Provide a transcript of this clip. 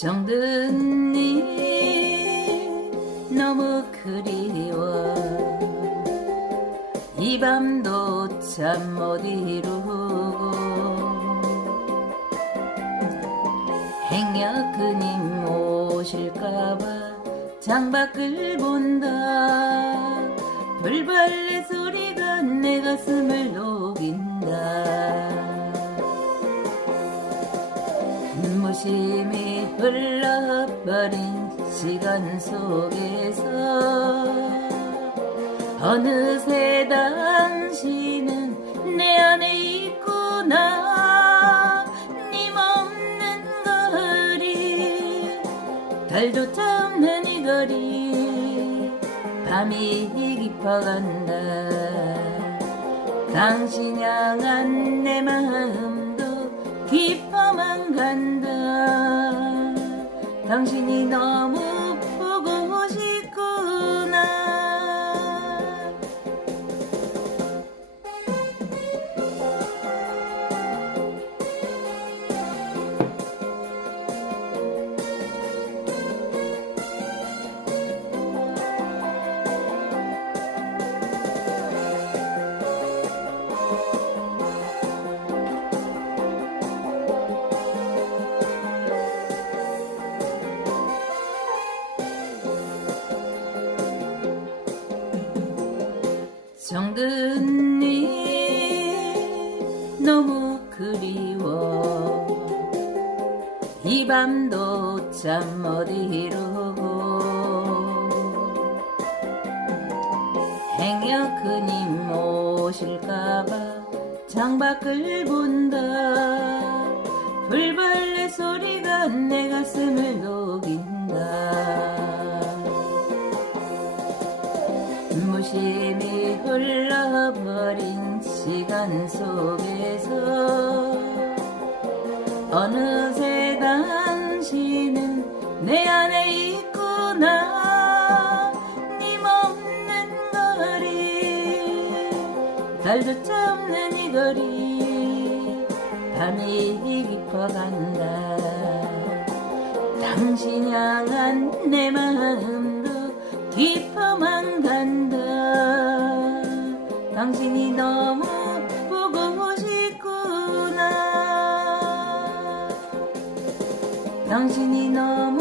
정든님 너무 그리워. 이 밤도 참못 이루고 행여 그님 오실까봐 창밖을 본다. 불벌레 소리 무심히 흘러버린 시간 속에서 어느새 당신은 내 안에 있구나. 님 없는 거리 달조차 없는 이 거리. 밤이 깊어간다. 당신 향한 내 마음도 깊어만 간다 당신이 너무 정든님 너무 그리워. 이 밤도 참못 이루고 행여 그님 오실까봐 창밖을 본다. 불벌레 소리가 내 가슴을 녹인다 무심히 흘러버린 시간 속에서 어느새 당신은 내 안에 있구나. 님 없는 거리 달조차 없는 이 거리. 밤이 깊어간다. 당신 향한 내 마음도 깊어만 당신이 너무 보고 싶구나. 당신이 너무